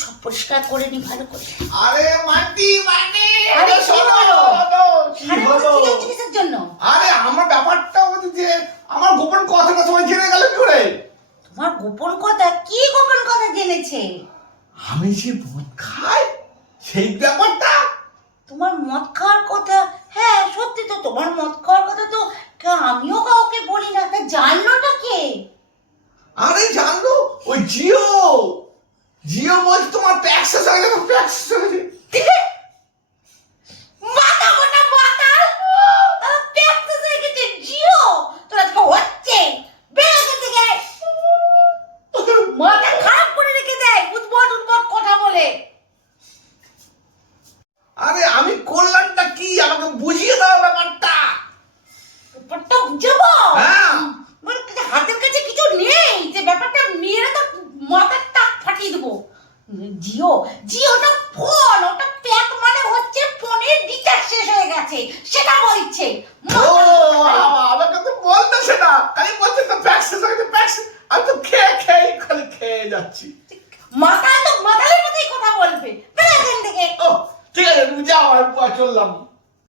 সব পরিষ্কার করে নি ভালো করে। আরে মাটি মাটি! আরে শোনো, কি হলো? জিনিসের জন্য। আরে আমার ব্যাপারটা হচ্ছে যে আমার গোপন কথাটা সবাই জেনে গেল কি করে? তোমার গোপন কথা? কি গোপন কথা জেনেছে? আমি যে মদ খাই সেই ব্যাপারটা? তোমার মদ খাওয়ার কথা? হ্যাঁ সত্যি তো তোমার মদ খাওয়ার কথা তো আমিও কাউকে বলি না তা জানলোটা কে? আরে জানলো ওই জিও। জিও বলছে তোমার ট্যাক্স হয়ে গেছে ট্যাক্স হয়ে গেছে মাথা মোটা মাতাল? হয়ে গেছে জিও? তোর আজকে হচ্ছে? মাথা খারাপ করে রেখে দেয় উদ্ভট উদ্ভট কথা বলে আরে আমি করলামটা কি আমাকে বুঝিয়ে দাও ব্যাপারটা ব্যাপারটা বুঝাবো হ্যাঁ মানে কি যে হাতের কাছে কিছু নেই যে ব্যাপারটা মেরে তো মাথার টাক ফাটিয়ে দেবো জিও জিওটা ফোন ওটা প্যাক মানে হচ্ছে ফোনের রিচার্জ শেষ হয়ে গেছে সেটা বলছে। আমাকে তো বলতেছে না। খালি বলছে তো ট্যাক্স হয়ে গেছে প্যাক আমি তো খেয়ে খেয়ে খালি খেয়ে যাচ্ছি। মাথা তো মাথালের মতোই কথা বলবে। বেড়া এখান থেকে ও ঠিক আছে যাও আমি চললাম।